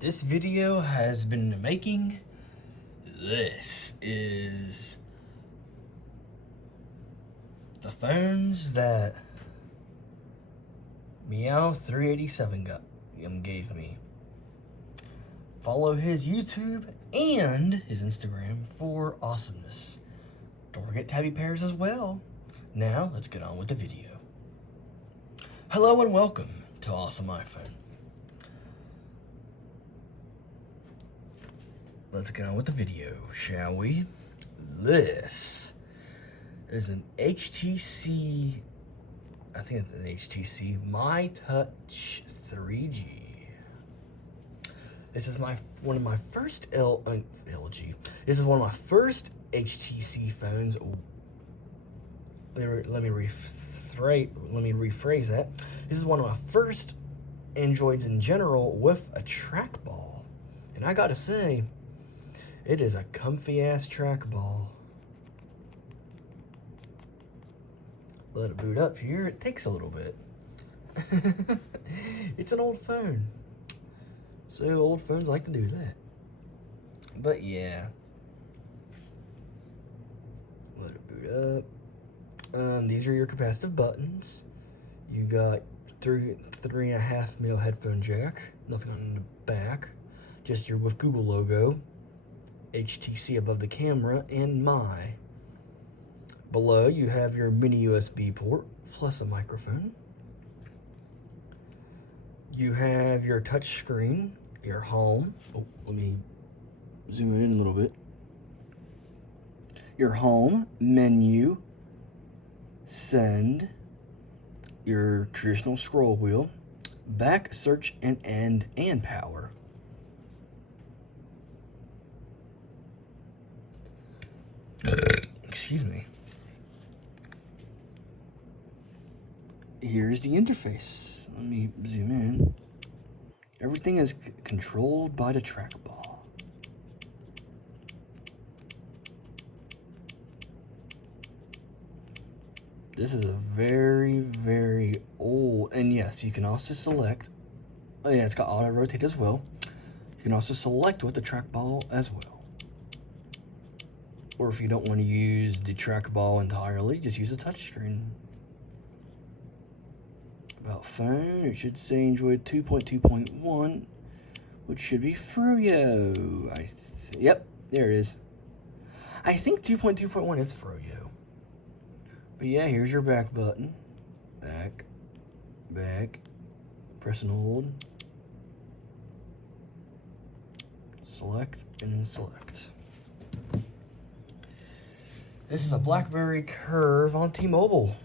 This video has been in the making. This is the phones that Meow387 gave me. Follow his YouTube and his Instagram for awesomeness. Don't forget tabby pairs as well. Now, let's get on with the video. Hello and welcome to Awesome iPhone. Let's get on with the video, shall we? This is an HTC, I think it's an HTC My Touch 3G. This is one of my first LG. This is one of my first HTC phones. Let me rephrase that. This is one of my first Androids in general with a trackball, and I gotta say, it is a comfy ass trackball. Let it boot up here. It takes a little bit. It's an old phone, so old phones like to do that. But yeah, let it boot up. These are your capacitive buttons. You got 3.5mm headphone jack. Nothing on the back. Just your with Google logo. HTC above the camera, and My. Below you have your mini USB port plus a microphone. You have your touch screen, your home. Oh, let me zoom in a little bit. Your home, menu, send, your traditional scroll wheel, back, search, and power. Excuse me. Here's the interface. Let me zoom in. Everything is controlled by the trackball. This is a very, very old, and yes, you can also select, oh yeah, it's got auto rotate as well. You can also select with the trackball as well. Or if you don't want to use the trackball entirely, just use a touchscreen. About phone, it should say Android 2.2.1, which should be Froyo. Yep, there it is. I think 2.2.1 is Froyo. But yeah, here's your back button. Back, press and hold. Select and select. This is a Blackberry Curve on T-Mobile.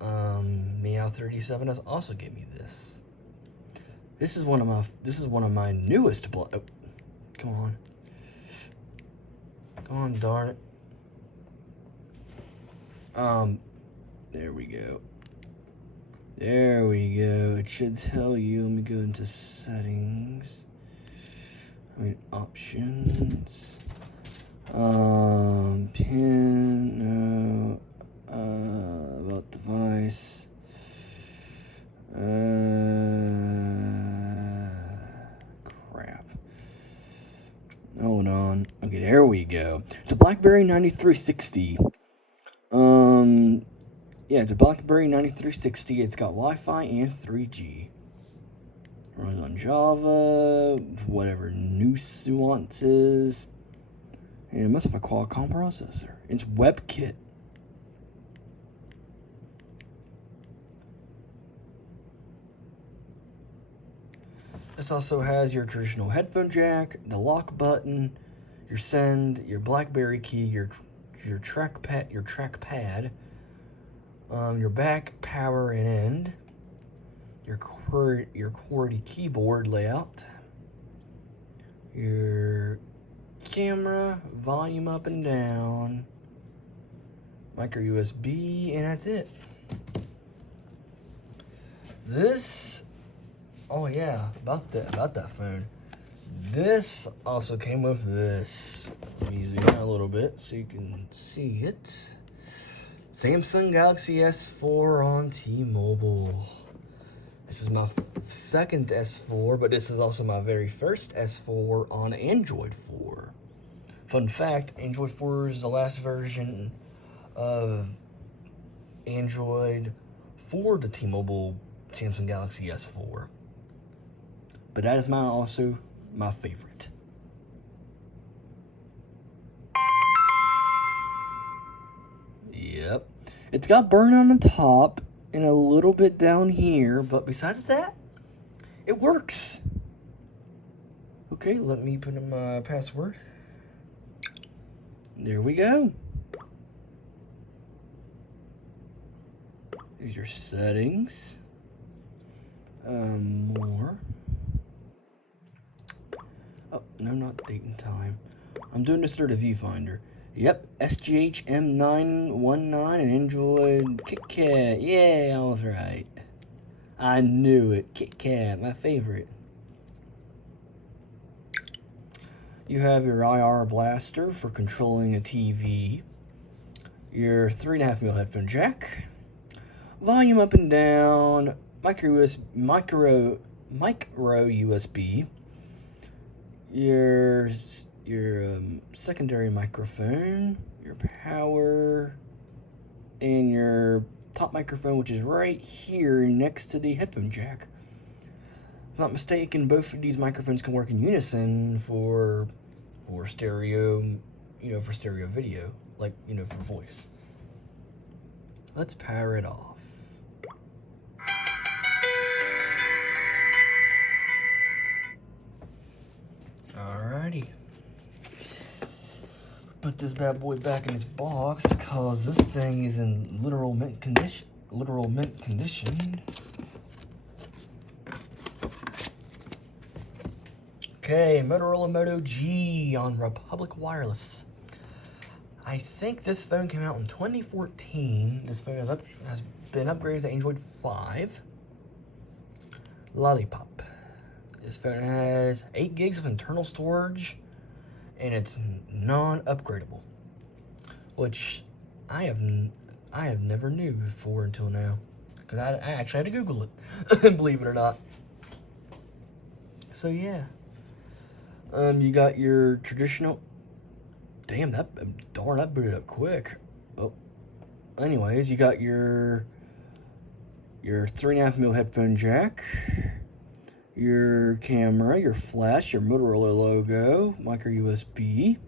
Meow387 has also gave me this. This is one of my newest. Oh, come on, darn it. There we go. It should tell you. Let me go into settings. Options. Pin, no, about device, crap, hold on, okay, there we go. It's a Blackberry 9360, yeah, it's a Blackberry 9360, it's got Wi-Fi and 3G, runs on Java, whatever nuances. And it must have a Qualcomm processor. It's WebKit. This also has your traditional headphone jack, the lock button, your send, your BlackBerry key, your trackpad, your back, power, and end, your QWERTY keyboard layout, your camera, volume up and down, micro USB, and that's it. This, oh yeah, about that phone. This also came with this. Let me zoom out a little bit so you can see it. Samsung Galaxy S4 on T-Mobile. This is my second S4, but this is also my very first S4 on Android 4. Fun fact, Android 4 is the last version of Android for the T-Mobile Samsung Galaxy S4. But that is also my favorite. Yep. It's got burn on the top and a little bit down here, but besides that, it works. Okay, let me put in my password. There we go. Here's your settings. More. Oh, no, not date and time. I'm doing this through the viewfinder. Yep, SGHM919 and Android KitKat. Yeah, I was right. I knew it. KitKat, my favorite. You have your IR blaster for controlling a TV. Your 3.5mm headphone jack. Volume up and down. Micro USB. Your secondary microphone, your power, and your top microphone, which is right here next to the headphone jack. If I'm not mistaken, both of these microphones can work in unison for stereo, for stereo video, like, for voice. Let's power it off. Alrighty. Put this bad boy back in its box, cause this thing is in literal mint condition. Okay, Motorola Moto G on Republic Wireless. I think this phone came out in 2014. This phone has been upgraded to Android 5. Lollipop. This phone has 8 gigs of internal storage, and it's non-upgradable, which I have never knew before until now, because I actually had to Google it, believe it or not. So yeah, you got your traditional. Damn, that booted up quick. Oh, anyways, you got your 3.5mm headphone jack. Your camera, your flash, your Motorola logo, micro USB,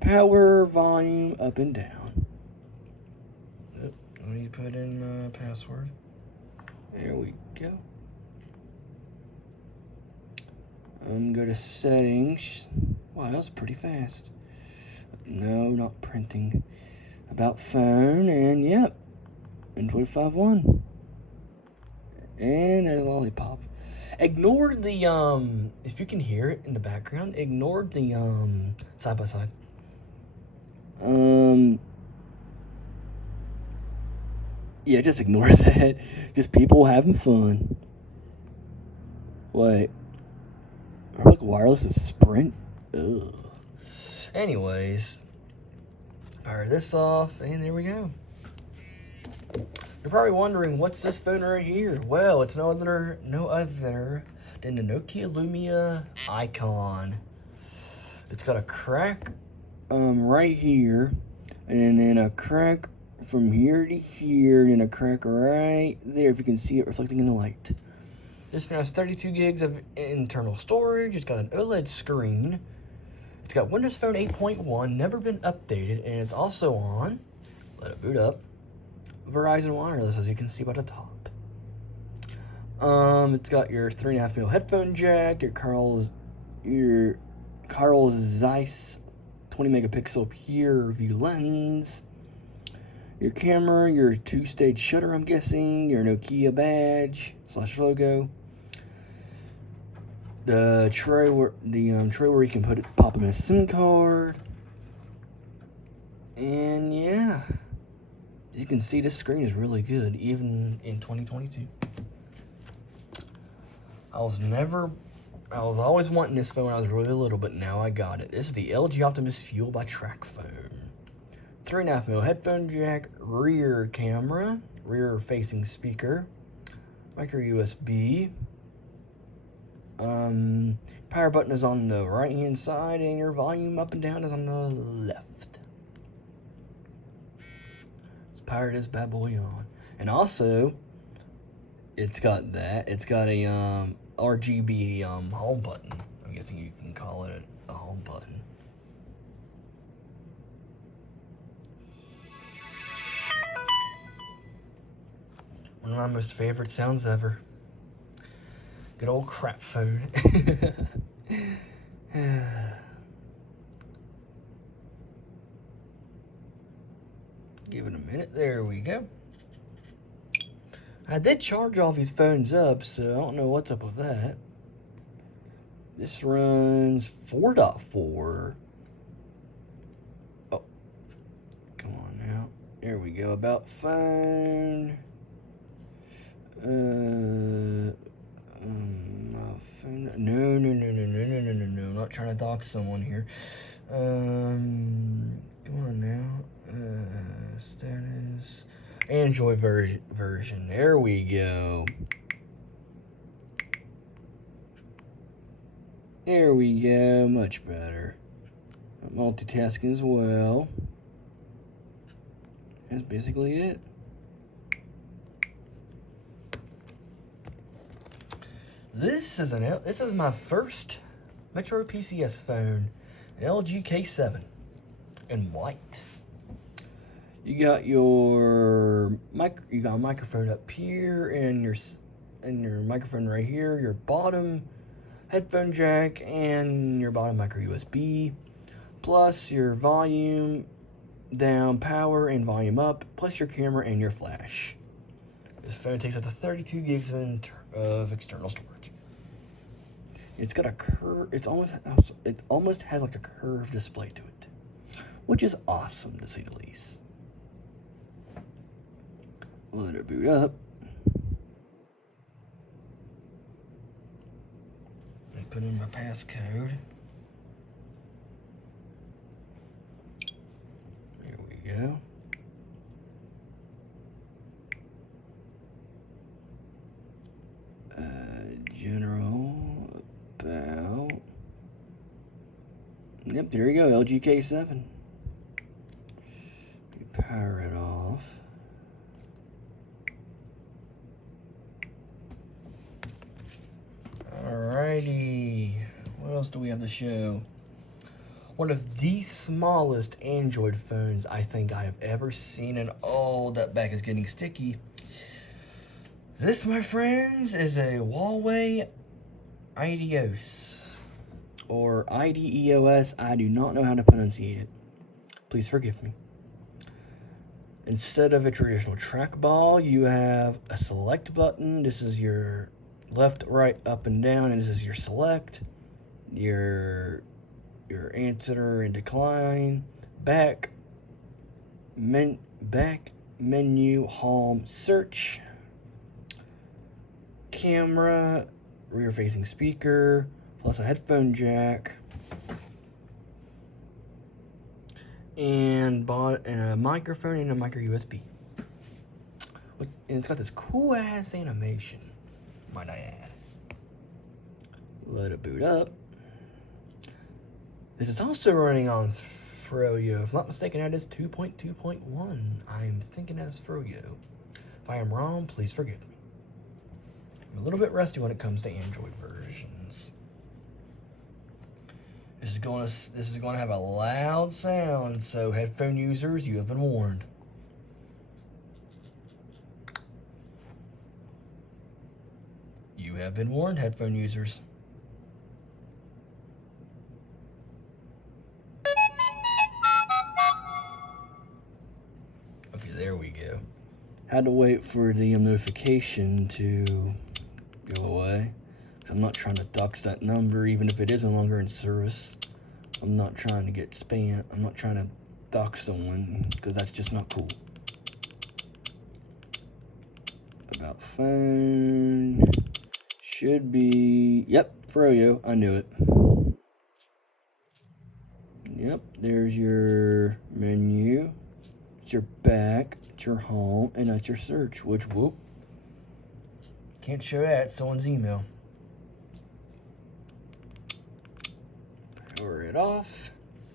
power, volume, up and down. Let me put in my password. There we go. Go to settings. Wow, that was pretty fast. No, not printing. About phone, and yep, Android 5.1. And there's a lollipop. Ignore the, if you can hear it in the background, ignore the, side by side. Yeah, just ignore that. Just people having fun. Wait. Republic Wireless is Sprint? Ugh. Anyways, power this off, and there we go. You're probably wondering, what's this phone right here? Well, it's no other than the Nokia Lumia Icon. It's got a crack right here, and then a crack from here to here, and a crack right there, if you can see it reflecting in the light. This phone has 32 gigs of internal storage. It's got an OLED screen. It's got Windows Phone 8.1, never been updated, and it's also on, let it boot up, Verizon Wireless, as you can see by the top. It's got your 3.5mm headphone jack, your Carl Zeiss 20 megapixel pure view lens, your camera, your 2-stage shutter, I'm guessing, your Nokia badge / logo, the tray where you can pop in a SIM card, and yeah. You can see this screen is really good, even in 2022. I was always wanting this phone when I was really little, but now I got it. This is the LG Optimus Fuel by TrackPhone. 3.5mm headphone jack, rear camera, rear facing speaker, micro USB. Power button is on the right hand side, and your volume up and down is on the left. Let's power this bad boy on. And also, it's got a RGB home button. I'm guessing you can call it a home button. One of my most favorite sounds ever. Good old crap phone. Give it a minute. There we go. I did charge all these phones up, so I don't know what's up with that. This runs 4.4. Oh, come on now. There we go. About phone. My phone. No. I'm not trying to dox someone here. Come on now. Status. Android version. There we go. There we go. Much better. Multitasking as well. That's basically it. This is my first Metro PCS phone, an LG K7 in white. You got your microphone up here, and your microphone right here, your bottom headphone jack, and your bottom micro USB, plus your volume down, power, and volume up, plus your camera and your flash. This phone takes up to 32 gigs of external storage. It's got a curve. It almost has like a curved display to it, which is awesome to say the least. Let it boot up. I put in my passcode. There we go. General about. Yep, there you go. LG K7. We power it off. Alrighty, what else do we have to show? One of the smallest Android phones I think I have ever seen, and oh, that back is getting sticky. This, my friends, is a Huawei IDEOS, or IDEOS. I do not know how to pronunciate it. Please forgive me. Instead of a traditional trackball, you have a select button. This is your left, right, up, and down, and this is your select, your answer and decline, back menu, home, search, camera, rear facing speaker, plus a headphone jack, and a microphone and a micro USB. And it's got this cool ass animation, might I add. Let it boot up. This is also running on Froyo. If I'm not mistaken, that is 2.2.1. I'm thinking that's Froyo. If I am wrong, please forgive me. I'm a little bit rusty when it comes to Android versions. This is going to have a loud sound, so headphone users, you have been warned. You have been warned, headphone users. Okay, there we go. Had to wait for the notification to go away. I'm not trying to dox that number, even if it is no longer in service. I'm not trying to get spam. I'm not trying to dox someone, because that's just not cool. About phone. Should be, yep, Froyo. I knew it. Yep, there's your menu. It's your back, it's your home, and that's your search, which, whoop. Can't show that, it's someone's email. Power it off.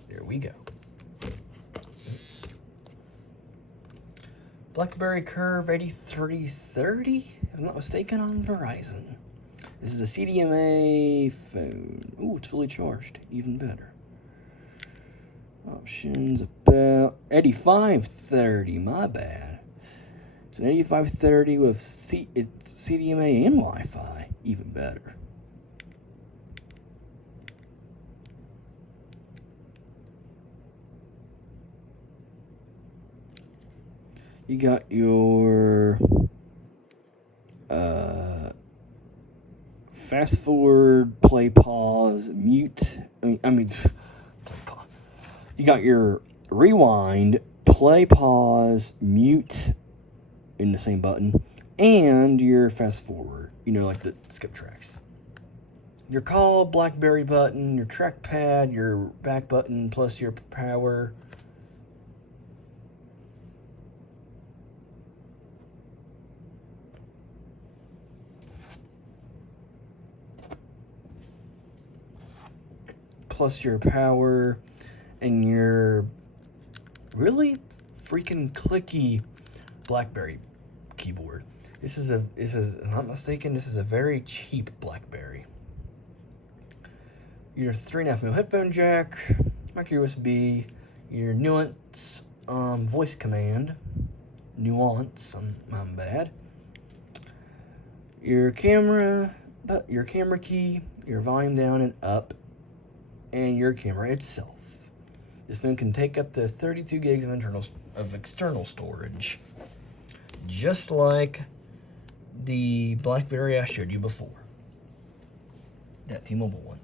There we go. Blackberry Curve 8330, if I'm not mistaken, on Verizon. This is a CDMA phone. Ooh, it's fully charged. Even better. Options about 8530, my bad. It's an 8530 with it's CDMA and Wi-Fi. Even better. You got your fast forward, play, pause, mute. Play, pause. You got your rewind, play, pause, mute in the same button, and your fast forward. You know, like the skip tracks. Your call, Blackberry button, your trackpad, your back button, plus your power. Plus your power and your really freaking clicky Blackberry keyboard. This is, if I'm not mistaken, this is a very cheap Blackberry. Your 3.5mm headphone jack, micro USB, your nuance voice command, my bad. Your camera key, your volume down and up, and your camera itself. This phone can take up to 32 gigs of external storage, just like the Blackberry I showed you before, that T-Mobile one.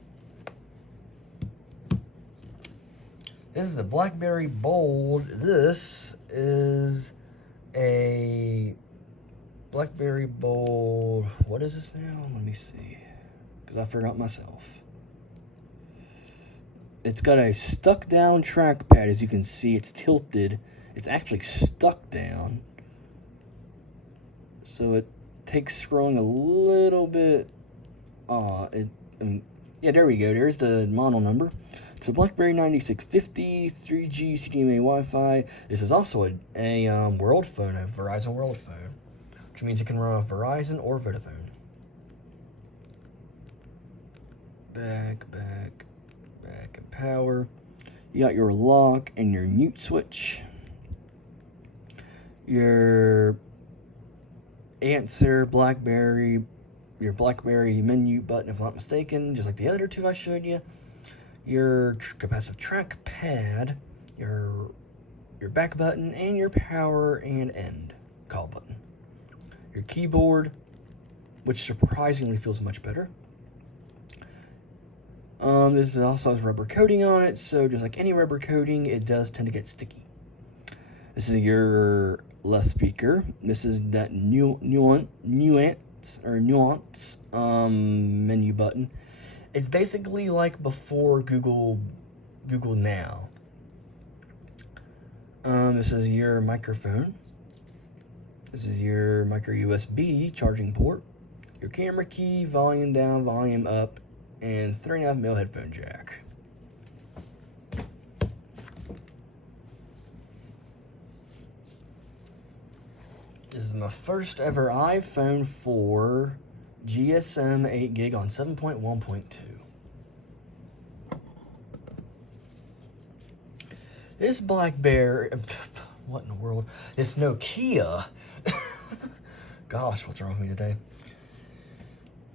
This is a Blackberry Bold. This is a Blackberry Bold. What is this now? Let me see, because I forgot myself. It's got a stuck down trackpad. As you can see, it's tilted. It's actually stuck down. So it takes scrolling a little bit. Yeah, there we go. There's the model number. It's a Blackberry 9650 3G CDMA Wi-Fi. This is also a world phone, a Verizon world phone, which means it can run off Verizon or Vodafone. Back, and power. You got your lock and your mute switch. Your answer your Blackberry menu button, if I'm not mistaken, just like the other two I showed you. Your capacitive trackpad, your back button, and your power and end call button. Your keyboard, which surprisingly feels much better. This also has rubber coating on it, so just like any rubber coating, it does tend to get sticky. This is your left speaker. This is that nuance menu button. It's basically like before Google Now. This is your microphone. This is your micro USB charging port. Your camera key, volume down, volume up, and 3.5mm headphone jack. This is my first ever iPhone 4 GSM 8GB on 7.1.2. This Blackberry, what in the world? This Nokia. Gosh, what's wrong with me today?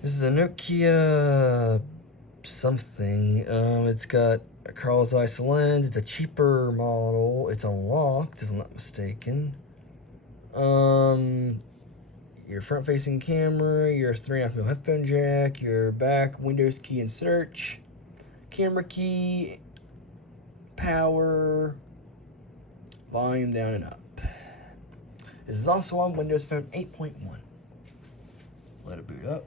This is a Nokia something. It's got a Carl's Zeiss lens. It's a cheaper model. It's unlocked, if I'm not mistaken. Your front-facing camera, your 3.5mm headphone jack, your back Windows key and search, camera key, power, volume down and up. This is also on Windows Phone 8.1. Let it boot up.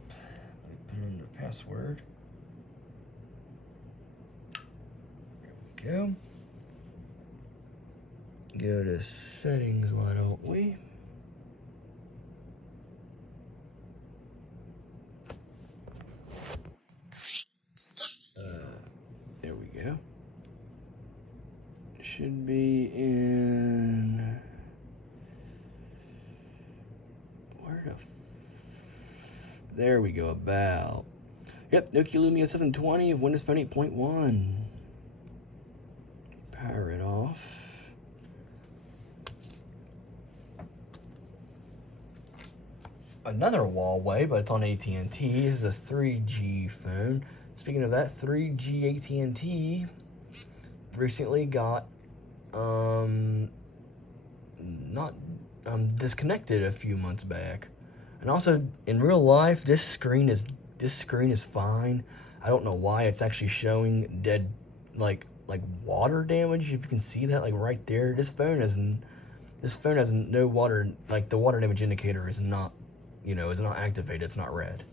Let me put in the password. There we go. Go to settings, why don't we? should be in... Where the there we go, about. Yep, Nokia Lumia 720 of Windows Phone 8.1. Power it off. Another Huawei, but it's on AT&T. This is a 3G phone. Speaking of that, 3G AT&T recently got disconnected a few months back. And also in real life, this screen is fine. I don't know why it's actually showing dead like water damage. If you can see that, like right there, this phone has no water. Like the water damage indicator is not, is not activated. It's not red.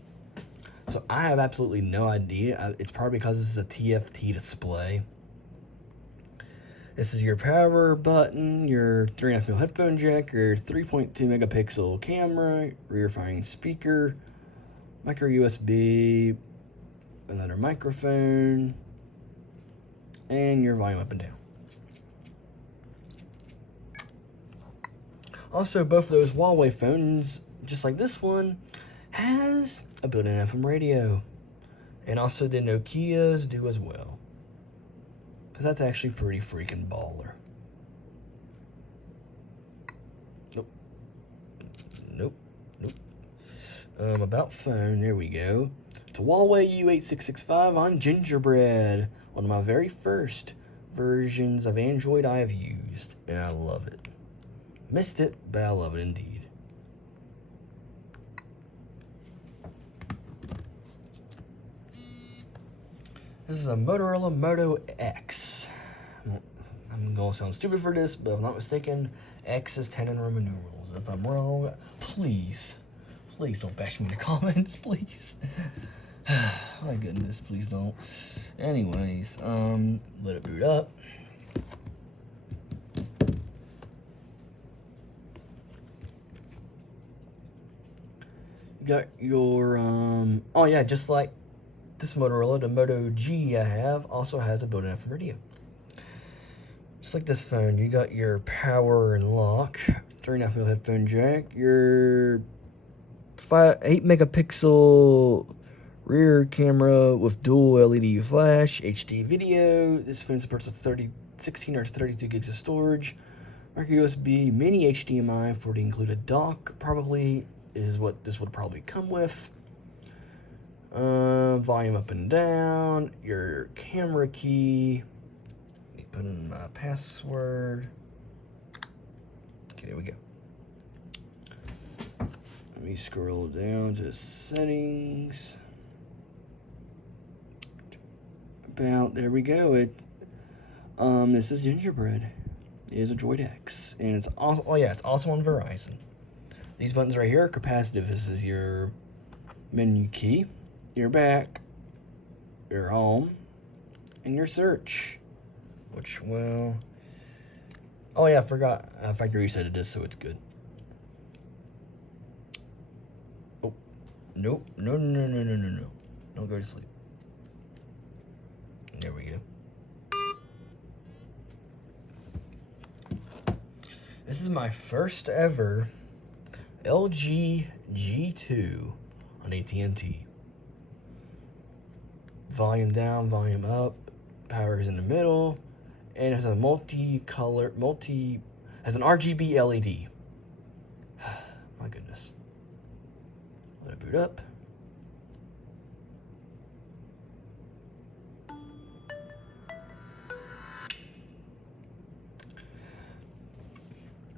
So I have absolutely no idea. It's probably because this is a TFT display. This is your power button, your 3.5mm headphone jack, your 3.2 megapixel camera, rear firing speaker, micro USB, another microphone, and your volume up and down. Also, both of those Huawei phones, just like this one, has a built-in FM radio. And also the Nokias do as well. Because that's actually pretty freaking baller. Nope. About phone, there we go. It's a Huawei U8665 on Gingerbread. One of my very first versions of Android I have used. And I love it. Missed it, but I love it indeed. This is a Motorola Moto X. I'm going to sound stupid for this, but if I'm not mistaken, X is 10 in Roman numerals. If I'm wrong, please don't bash me in the comments, please. My goodness, please don't. Anyways, let it boot up. You got your, oh yeah, just like this Motorola, the Moto G I have, also has a built-in FM radio. Just like this phone, you got your power and lock, 3.5mm headphone jack, your 8 megapixel rear camera with dual LED flash, HD video. This phone supports 16 or 32 gigs of storage, micro USB, mini HDMI for the included dock, probably is what this would probably come with. Volume up and down, your camera key. Let me put in my password. Okay, there we go. Let me scroll down to settings. There we go. This is Gingerbread. It is a Droid X, and it's also, it's also on Verizon. These buttons right here are capacitive. This is your menu key, your back, your home, and your search. Which, well, oh yeah, I forgot. Factory resetted this, so it's good. Oh, nope, no. Don't go to sleep. There we go. This is my first ever LG G2 on AT&T. Volume down, volume up, power is in the middle, and it has a has an RGB LED. My goodness. Let it boot up.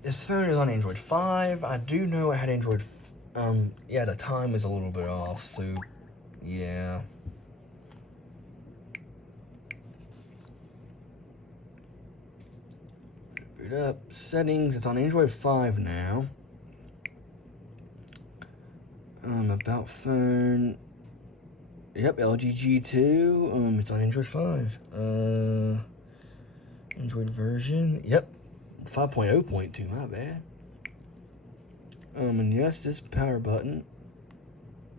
This phone is on Android 5. I do know I had Android, yeah, the time is a little bit off, so, yeah. Boot up, settings, it's on Android 5 now. About phone, yep, LG G2, it's on Android 5. Android version, yep. 5.0.2, my bad. And yes, this power button.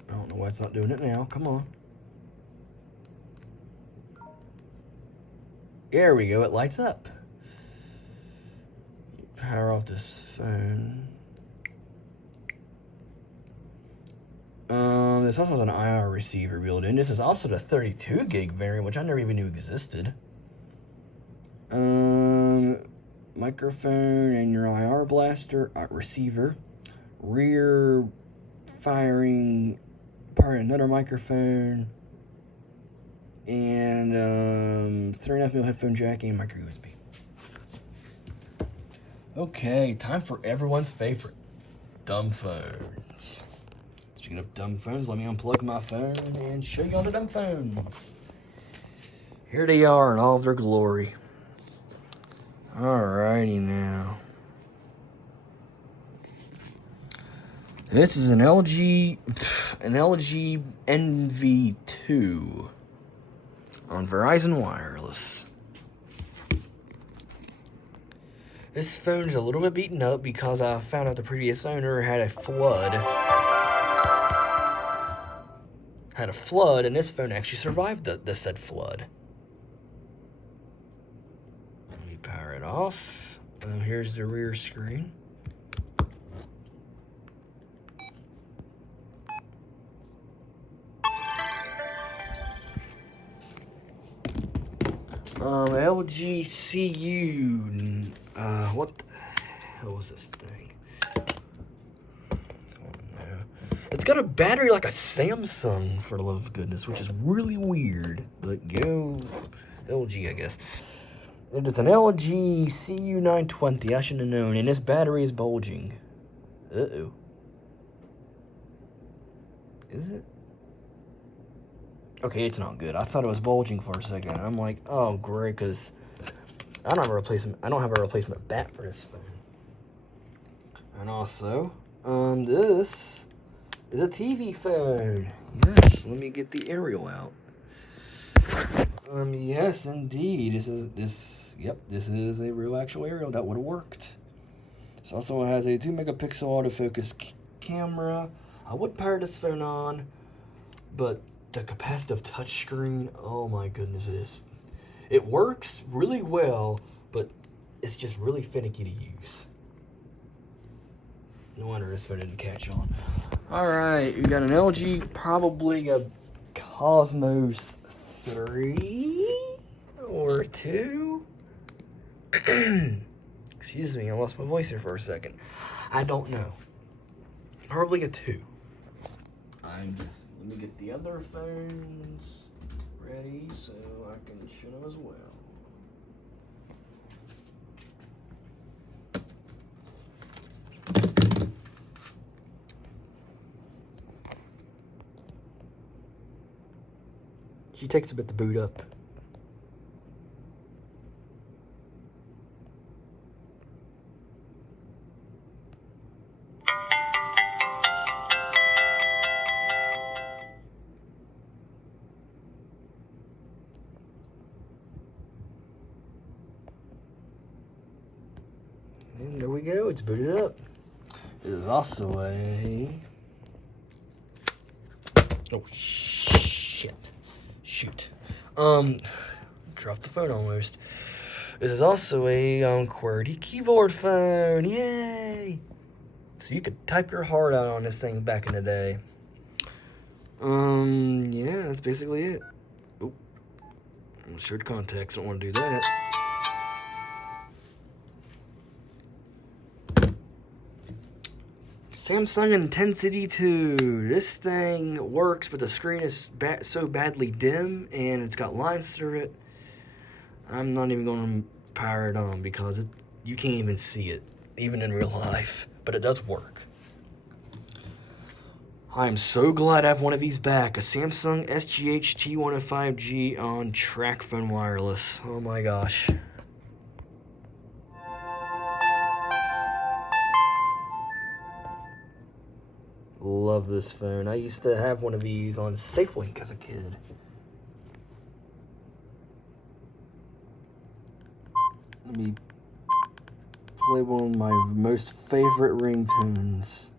I don't know why it's not doing it now. Come on. There we go. It lights up. power off this phone. This also has an IR receiver built in. This is also the 32 gig variant, which I never even knew existed. Microphone and your IR blaster receiver. Rear firing part of another microphone. And 3.5mm headphone jack and micro USB. Okay, time for everyone's favorite, dumb phones. Speaking of dumb phones, let me unplug my phone and show you all the dumb phones. Here they are in all of their glory. Alrighty now. This is an LG NV2 on Verizon Wireless. This phone is a little bit beaten up because I found out the previous owner had a flood. And this phone actually survived the said flood. Let me power it off. Here's the rear screen. LG CU. What the hell was this thing? It's got a battery like a Samsung, for the love of goodness, which is really weird. But go LG, I guess. It is an LG CU920. I should have known. And this battery is bulging. Uh-oh. Is it? Okay, it's not good. I thought it was bulging for a second. I'm like, oh great, because I don't have a replacement bat for this phone. And also, this is a TV phone. Yes, let me get the aerial out. Yes, indeed. This is a real actual aerial that would have worked. This also has a 2 megapixel autofocus camera. I would power this phone on, but the capacitive touchscreen, oh my goodness, it works really well, but it's just really finicky to use. No wonder this phone didn't catch on. Alright, we got an LG, probably a Cosmos 3 or 2. Excuse me, I lost my voice here for a second. I don't know. Probably a 2. I'm guessing. Let me get the other phones ready so I can show them as well. She takes a bit to boot up. And there we go, it's booted up. It is also a... Oh, shit. Shoot. Dropped the phone almost. This is also a QWERTY keyboard phone. Yay! So you could type your heart out on this thing back in the day. Yeah, that's basically it. Oh, shared contacts, don't want to do that. Samsung Intensity 2. This thing works, but the screen is so badly dim, and it's got lines through it. I'm not even going to power it on because you can't even see it, even in real life. But it does work. I am so glad I have one of these back. A Samsung SGH T105G on TracFone Wireless. Oh my gosh. Love this phone. I used to have one of these on SafeLink as a kid. Let me play one of my most favorite ringtones.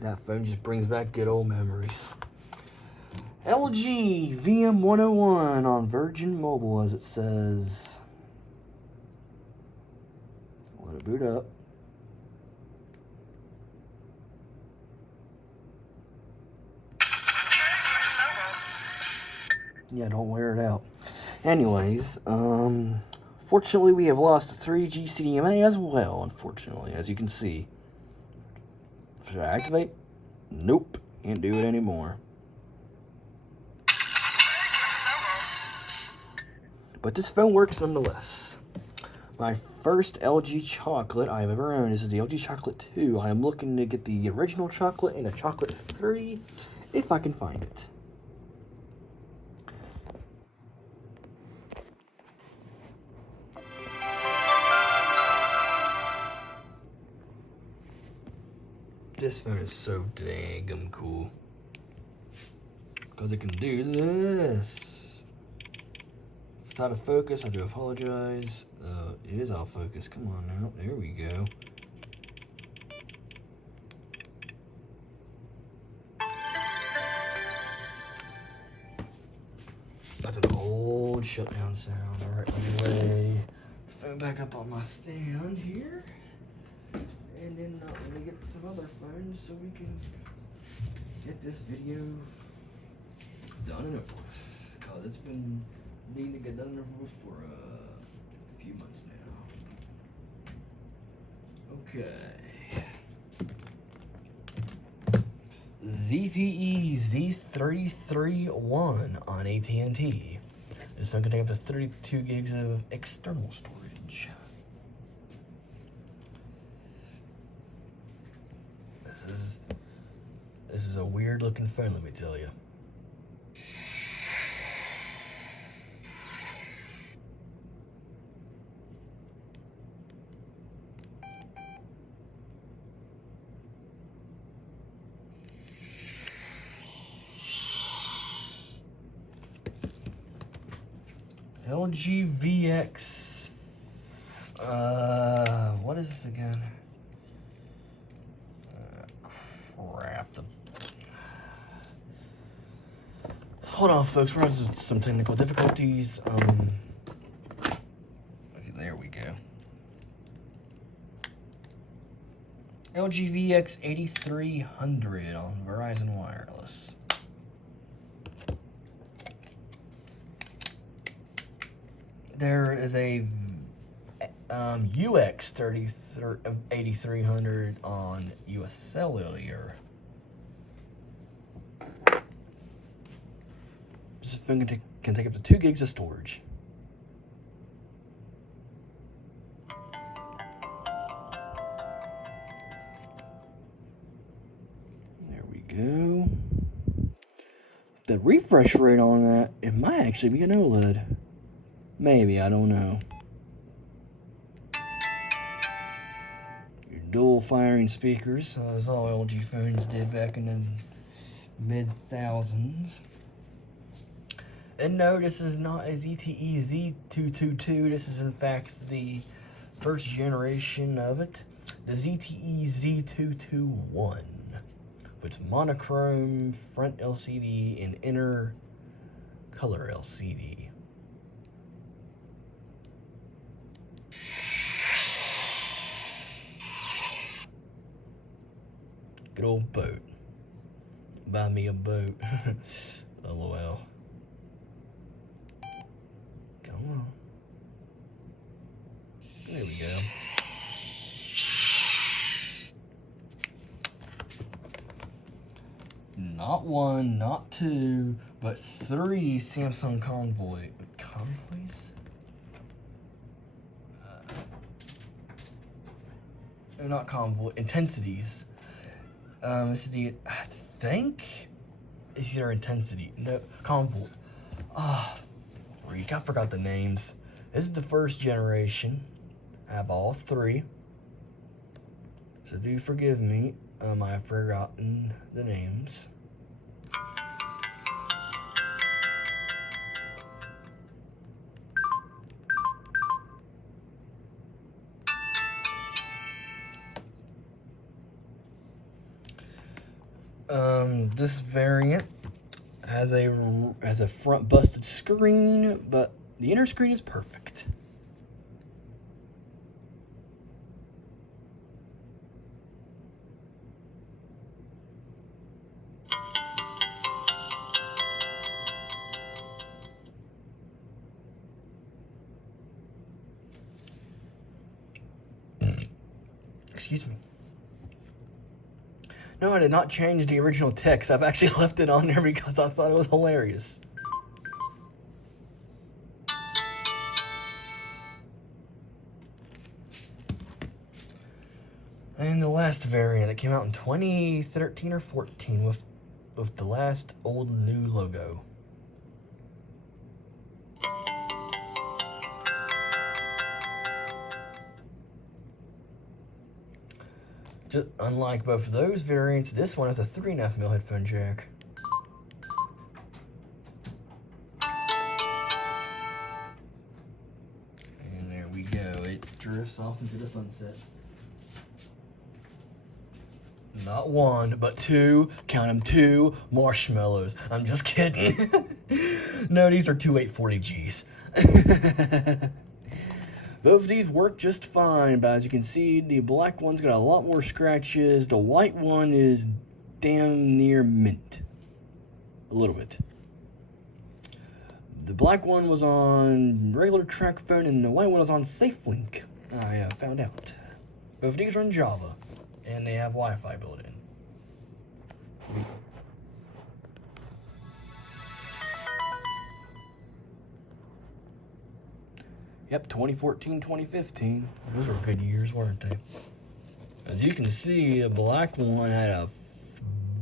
That phone just brings back good old memories. LG VM101 on Virgin Mobile, as it says. Let it boot up. Yeah, don't wear it out. Anyways, fortunately we have lost 3G CDMA as well, unfortunately, as you can see. Should I activate? Nope, can't do it anymore. But this phone works nonetheless. My first LG chocolate I've ever owned. This is the LG Chocolate 2. I am looking to get the original chocolate and a chocolate 3 if I can find it. This phone is so dang cool. Because it can do this. If it's out of focus, I do apologize. It is out of focus. Come on now. There we go. That's an old shutdown sound. Alright, anyway. Phone back up on my stand here. And then let me get some other phones so we can get this video done and over with. Because it's been needing to get done and over with for a few months now. Okay. ZTE Z331 on AT&T. This phone can take up to 32 gigs of external storage. This is a weird looking phone, let me tell you. LG VX, what is this again? Crap. Hold on, folks, we're having some technical difficulties. Okay, there we go. LG VX 8300 on Verizon Wireless. There is a UX 8300 on US Cellular. This phone can take up to 2 gigs of storage. There we go. The refresh rate on that, it might actually be an OLED. Maybe, I don't know. Your dual firing speakers, as all LG phones did back in the mid-thousands. And no, this is not a ZTE Z222. This is in fact the first generation of it. The ZTE Z221. With monochrome front LCD and inner color LCD. Good old boat. Buy me a boat. LOL. Come on. There we go. Not one, not two, but 3 Samsung convoys? Not convoy, intensities. This is the, I think, it's either intensity, no, convoy. Ah, oh, freak, I forgot the names. This is the first generation. I have all 3. So do forgive me, I have forgotten the names. This variant has a front busted screen, but the inner screen is perfect. Excuse me. No, I did not change the original text. I've actually left it on there because I thought it was hilarious. And the last variant, it came out in 2013 or 14 with the last old new logo. Just unlike both of those variants, this one has a 3.5mm headphone jack. And there we go. It drifts off into the sunset. Not one, but two, count them, two marshmallows. I'm just kidding. No, these are two 840Gs. Both of these work just fine, but as you can see, the black one's got a lot more scratches. The white one is damn near mint. A little bit. The black one was on regular track phone, and the white one was on SafeLink. I found out. Both of these run Java, and they have Wi-Fi built in. Yep, 2014, 2015. Those were good years, weren't they? As you can see, a black one had a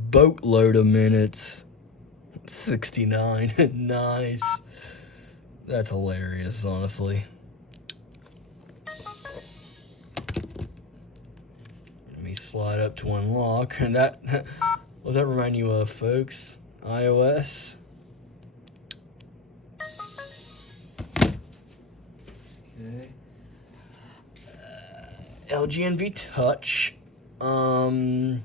boatload of minutes. 69. Nice. That's hilarious, honestly. Let me slide up to unlock. And that, what does that remind you of, folks? iOS? Okay. LG NV Touch. Inner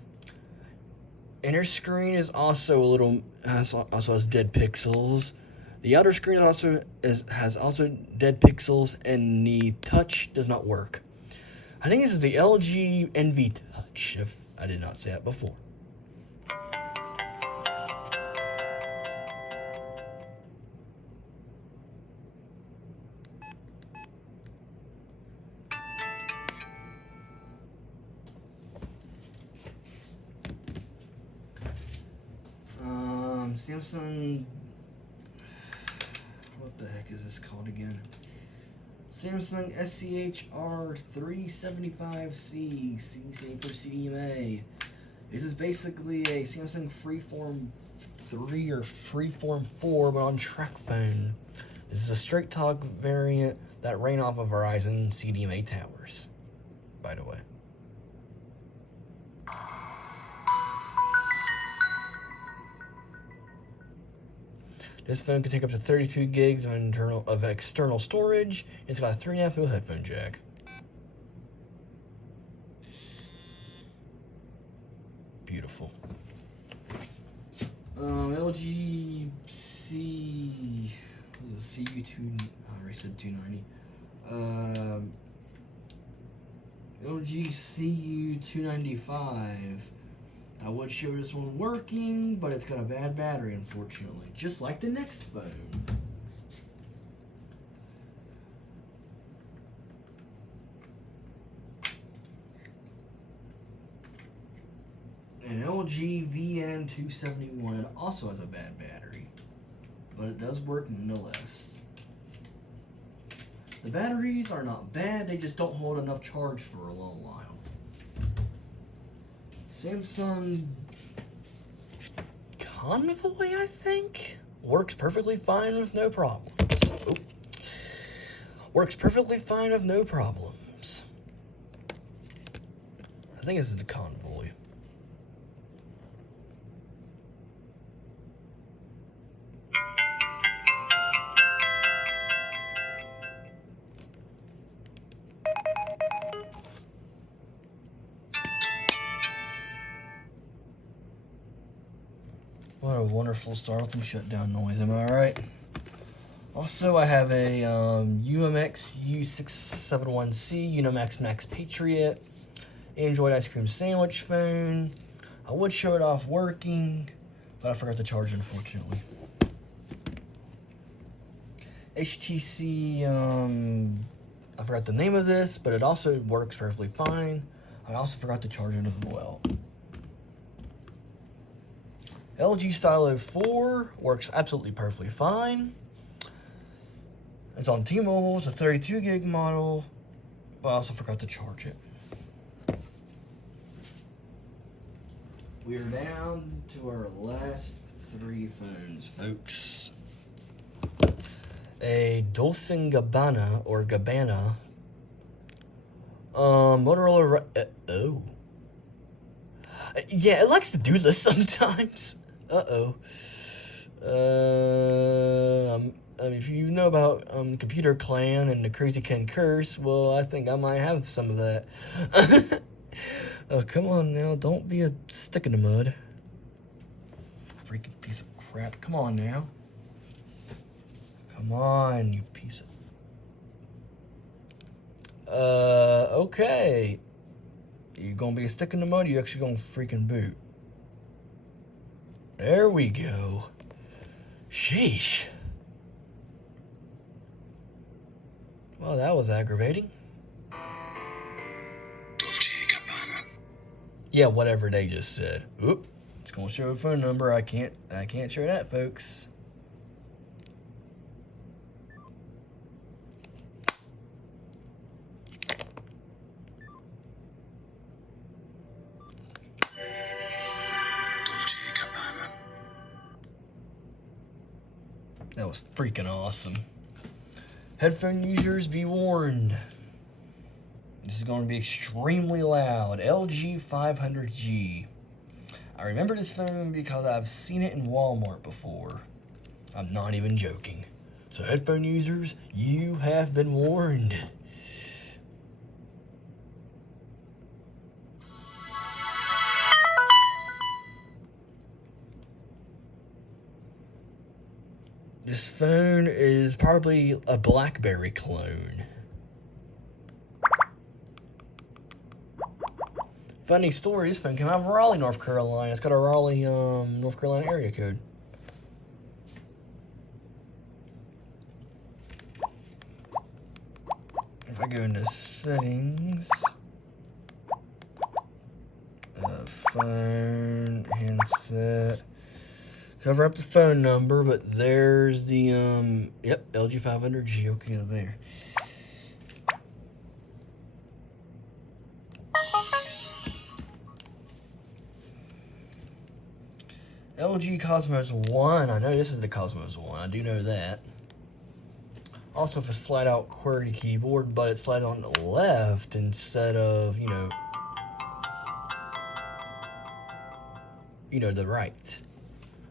screen is also a little also has dead pixels. The outer screen has also dead pixels, and the touch does not work. I think this is the LG NV Touch, if I did not say that before. Samsung, what the heck is this called again? Samsung SCHR 375C, C standing for CDMA. This is basically a Samsung Freeform 3 or Freeform 4, but on track phone. This is a straight talk variant that ran off of Verizon CDMA towers, by the way. This phone can take up to 32 gigs of external storage. It's got a 3.5mm headphone jack. Beautiful. LG C, what was it, CU2, I already said 290. LG CU295. I would show this one working, but it's got a bad battery, unfortunately, just like the next phone. An LG VN271 also has a bad battery, but it does work nonetheless. The batteries are not bad, they just don't hold enough charge for a long while. Samsung Convoy, I think, works perfectly fine with no problems. Oh. Works perfectly fine with no problems. I think this is the Convoy. What a wonderful startup and shutdown noise, am I right? Also, I have a UMX U671C Unimax Max Patriot Android ice cream sandwich phone. I would show it off working, but I forgot to charge it, unfortunately. HTC, I forgot the name of this, but it also works perfectly fine. I also forgot to charge it as well. LG Stylo 4 works absolutely perfectly fine. It's on T-Mobile. It's a 32 gig model, but I also forgot to charge it. We are down to our last three phones, folks. A Dolce & Gabbana or Gabbana Motorola. Yeah, it likes to do this sometimes. If you know about Computer Clan and the Crazy Ken Curse, well, I think I might have some of that. Oh, come on now, don't be a stick in the mud. Freaking piece of crap. Come on now. Come on, you piece of... okay. You gonna be a stick in the mud, or you actually gonna freaking boot? There we go. Sheesh. Well, that was aggravating. Yeah, whatever they just said. Oop. It's gonna show a phone number. I can't show that, folks. That was freaking awesome. Headphone users, be warned. This is going to be extremely loud. LG 500G. I remember this phone because I've seen it in Walmart before. I'm not even joking. So headphone users, you have been warned. This phone is probably a Blackberry clone. Funny story, this phone came out of Raleigh, North Carolina. It's got a Raleigh, North Carolina area code. If I go into settings, phone, handset, cover up the phone number, but there's the, yep, LG 500G, okay, there. LG Cosmos 1, I know this is the Cosmos 1, I do know that. Also for slide out QWERTY keyboard, but it slides on the left instead of, you know, the right.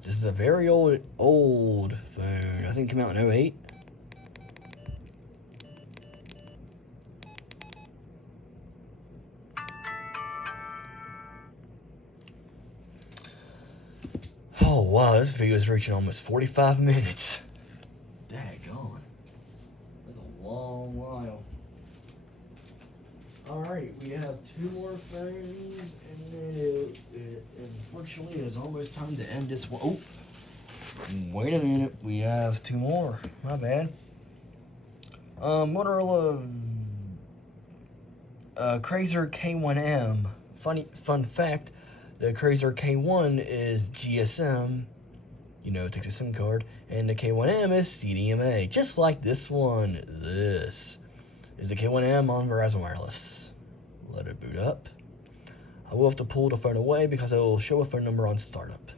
This is a very old phone. I think it came out in 08. Oh wow, this video is reaching almost 45 minutes. Daggone. That's a long while. Alright, we have two more phones, and then unfortunately it's almost time to end this one. Oh, wait a minute, we have two more. My bad. Motorola Krazer K1M. Fun fact, the Krazer K1 is GSM, you know, it takes a SIM card, and the K1M is CDMA, just like this one. This is the K1M on Verizon Wireless. Let it boot up. I will have to pull the phone away because it will show a phone number on startup.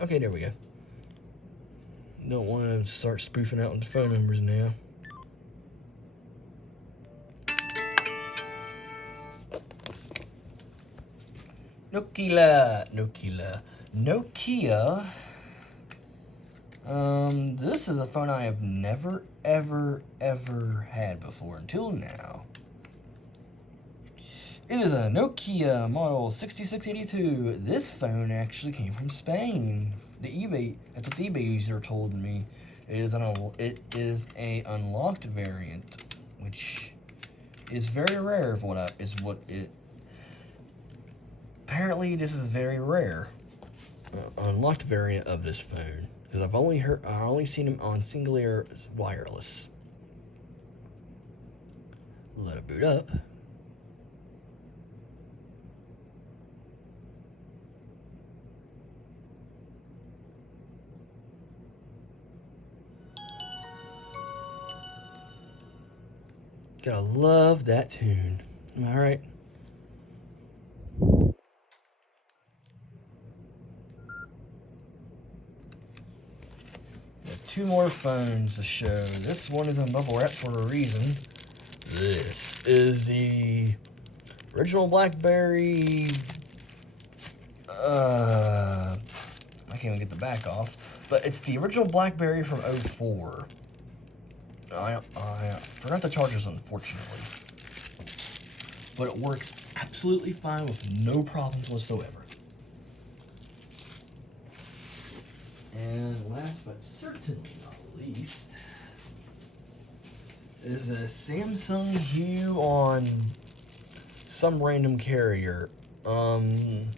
Okay, there we go. Don't want to start spoofing out the phone numbers now. Nokia. This is a phone I have never, ever had before until now. It is a Nokia model 6682. This phone actually came from Spain. That's what the eBay user told me. It is a unlocked variant, which is very rare for apparently this is very rare. Unlocked variant of this phone. Because I've only seen them on single-ear wireless. Let it boot up. Gotta love that tune. Am I right? Two more phones to show. This one is a bubble wrap for a reason. This is the original Blackberry. I can't even get the back off, but it's the original Blackberry from '04. I forgot the chargers, unfortunately, but it works absolutely fine with no problems whatsoever. And last but certainly not least is a Samsung Hue on some random carrier. I'm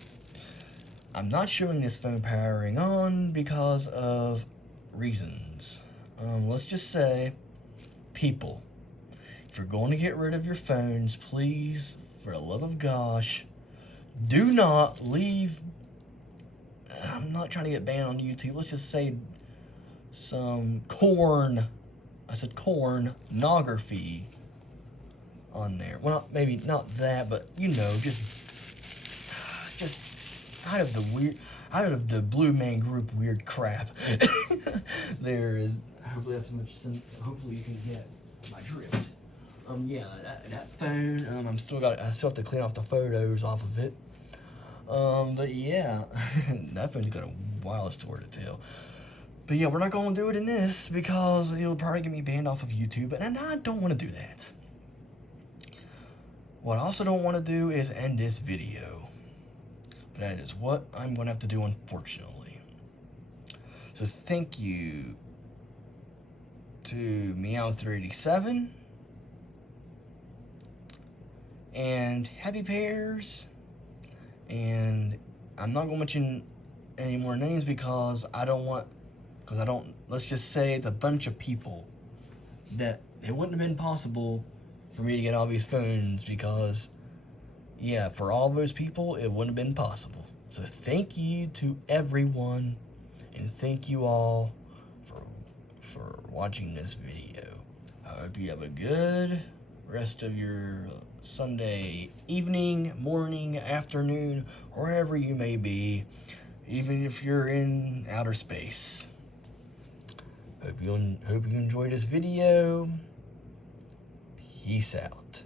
not showing this phone powering on because of reasons. Let's just say, people, if you're going to get rid of your phones, please, for the love of gosh, do not leave. I'm not trying to get banned on YouTube. Let's just say some pornography on there. Well, maybe not that, but you know, just out of the Blue Man Group weird crap. There is. Hopefully that's much. Hopefully you can get my drift. Yeah, that phone. I still have to clean off the photos off of it. But yeah, that phone's got a wild story to tell. But yeah, we're not going to do it in this because it'll probably get me banned off of YouTube, and I don't want to do that. What I also don't want to do is end this video. But that is what I'm going to have to do, unfortunately. So thank you to Meow387 and Happy Pears. And I'm not going to mention any more names because let's just say it's a bunch of people that it wouldn't have been possible for me to get all these phones because, yeah, for all those people, it wouldn't have been possible. So thank you to everyone, and thank you all for watching this video. I hope you have a good rest of your Sunday evening, morning, afternoon, wherever you may be, even if you're in outer space. Hope you enjoyed this video. Peace out.